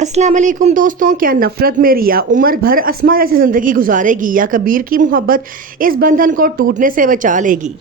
अस्सलाम वालेकुम दोस्तों, क्या नफरत में रिया उम्र भर अस्मा जैसी ज़िंदगी गुजारेगी या कबीर की मोहब्बत इस बंधन को टूटने से बचा लेगी।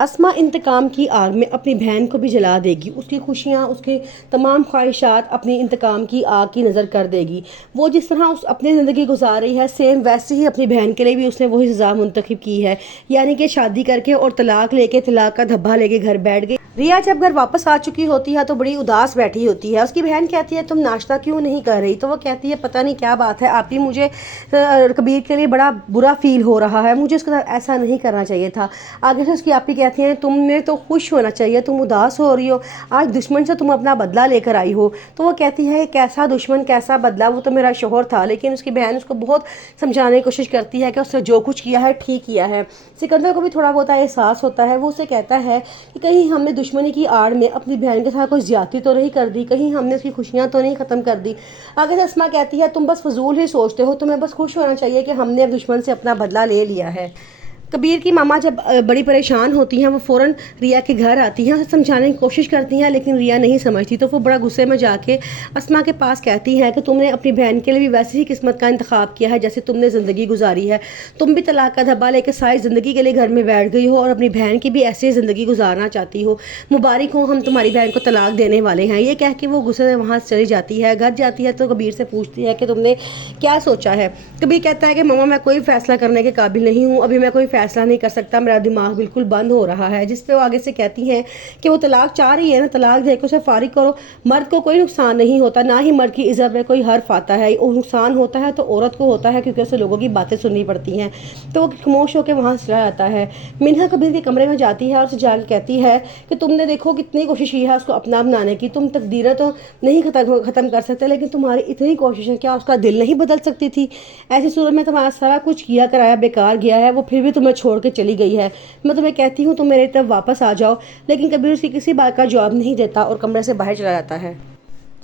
अस्मा इंतकाम की आग में अपनी बहन को भी जला देगी। उसकी खुशियाँ, उसके तमाम ख्वाहिशात अपनी इंतकाम की आग की नज़र कर देगी। वो जिस तरह उस अपनी ज़िंदगी गुजार रही है, सेम वैसे ही अपनी बहन के लिए भी उसने वही सज़ा मुंतखब की है, यानी कि शादी करके और तलाक लेके, तलाक का धब्बा लेके घर बैठ गई। रिया जब घर वापस आ चुकी होती है तो बड़ी उदास बैठी होती है। उसकी बहन कहती है तुम नाश्ता क्यों नहीं कर रही, तो वो कहती है पता नहीं क्या बात है आप ही, मुझे कबीर के लिए बड़ा बुरा फील हो रहा है, मुझे उसके साथ ऐसा नहीं करना चाहिए था। आगे से उसकी आपी कहती हैं तुमने तो खुश होना चाहिए, तुम उदास हो रही हो, आज दुश्मन से तुम अपना बदला लेकर आई हो। तो वो कहती है कैसा दुश्मन, कैसा बदला, वो तो मेरा शोहर था। लेकिन उसकी बहन उसको बहुत समझाने की कोशिश करती है कि उसने जो कुछ किया है ठीक किया है। सिकंदर को भी थोड़ा बहुत एहसास होता है। वो उसे कहता है कि कहीं हमने दुश्मनी की आड़ में अपनी बहन के साथ कोई ज्यादती तो नहीं कर दी, कहीं हमने उसकी खुशियाँ तो नहीं ख़त्म कर दी। आगे से अस्मा कहती है तुम बस फजूल ही सोचते हो, तुम्हें बस खुश होना चाहिए कि हमने अब दुश्मन से अपना बदला ले लिया है। कबीर की मामा जब बड़ी परेशान होती हैं, वो फ़ौरन रिया के घर आती हैं, उसे समझाने की कोशिश करती हैं, लेकिन रिया नहीं समझती। तो वो बड़ा गुस्से में जाके अस्मा के पास कहती है कि तुमने अपनी बहन के लिए भी वैसी ही किस्मत का इंतखाब किया है जैसे तुमने ज़िंदगी गुजारी है। तुम भी तलाक का धब्बा लेकर सारी ज़िंदगी के लिए घर में बैठ गई हो और अपनी बहन की भी ऐसी ज़िंदगी गुजारना चाहती हो। मुबारक हो, हम तुम्हारी बहन को तलाक देने वाले हैं। ये कह के वो गुस्से से वहाँ से चली जाती है। घर जाती है तो कबीर से पूछती है कि तुमने क्या सोचा है। कबीर कहता है कि मामा मैं कोई फ़ैसला करने के काबिल नहीं हूँ, अभी मैं कोई फैसला नहीं कर सकता, मेरा दिमाग बिल्कुल बंद हो रहा है। जिस पे वो आगे से कहती हैं कि वो तलाक चाह रही है ना, तलाक देकर उसे फारिग करो, मर्द को कोई नुकसान नहीं होता, ना ही मर्द की इज्जत में कोई हर्फ आता है। वो नुकसान होता है तो औरत को होता है, क्योंकि उसे लोगों की बातें सुननी पड़ती हैं। तो वो खामोश होकर वहाँ से चला जाता है। मिन्हा कबीर के कमरे में जाती है और उसे जाकर कहती है कि तुमने देखो कितनी कोशिश की है उसको अपना बनाने की, तुम तकदीरें तो नहीं ख़त्म कर सकते, लेकिन तुम्हारी इतनी कोशिश है, क्या उसका दिल नहीं बदल सकती थी। ऐसी सूरत में तुम्हारा सारा कुछ किया कराया बेकार गया है, वो फिर भी तुम्हें छोड़ के चली गई है। मैं तुम्हें कहती हूँ तुम मेरी तरफ वापस आ जाओ। लेकिन कबीर उसकी किसी बात का जवाब नहीं देता और कमरे से बाहर चला जाता है।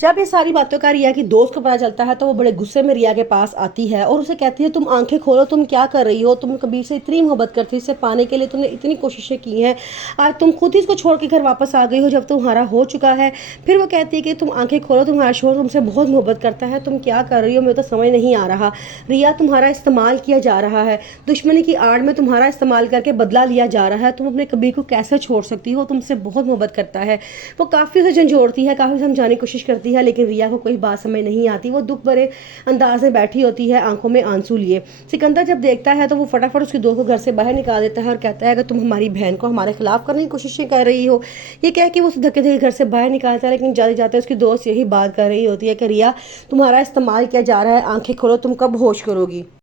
जब ये सारी बातों का रिया की दोस्त को पता चलता है तो वो बड़े गुस्से में रिया के पास आती है और उसे कहती है तुम आंखें खोलो, तुम क्या कर रही हो, तुम कबीर से इतनी मोहब्बत करती, इसे पाने के लिए तुमने इतनी कोशिशें की हैं, आज तुम खुद ही इसको छोड़ के घर वापस आ गई हो जब तुम्हारा हो चुका है। फिर वो कहती है कि तुम आंखें खोलो, तुम्हारा शोहर तुमसे बहुत मोहब्बत करता है, तुम क्या कर रही हो, मुझे तो समझ नहीं आ रहा। रिया तुम्हारा इस्तेमाल किया जा रहा है, दुश्मनी की आड़ में तुम्हारा इस्तेमाल करके बदला लिया जा रहा है। तुम अपने कबीर को कैसे छोड़ सकती हो, तुमसे बहुत मोहब्बत करता है। वो काफ़ी उसे झंझोड़ती है, काफ़ी समझाने की कोशिश करती है, लेकिन रिया को कोई बात समझ नहीं आती। वो दुख भरे अंदाज में बैठी होती है, आंखों में आंसू लिए। सिकंदर जब देखता है तो वो फटाफट उसके दोस्त को घर से बाहर निकाल देता है और कहता है कि तुम हमारी बहन को हमारे खिलाफ करने की कोशिशें कर रही हो। ये कह के वो उसे धक्के धक्के घर से बाहर निकालता है, लेकिन जाते जाते उसकी दोस्त यही बात कर रही होती है कि रिया तुम्हारा इस्तेमाल किया जा रहा है, आंखें खोलो, तुम कब होश करोगी।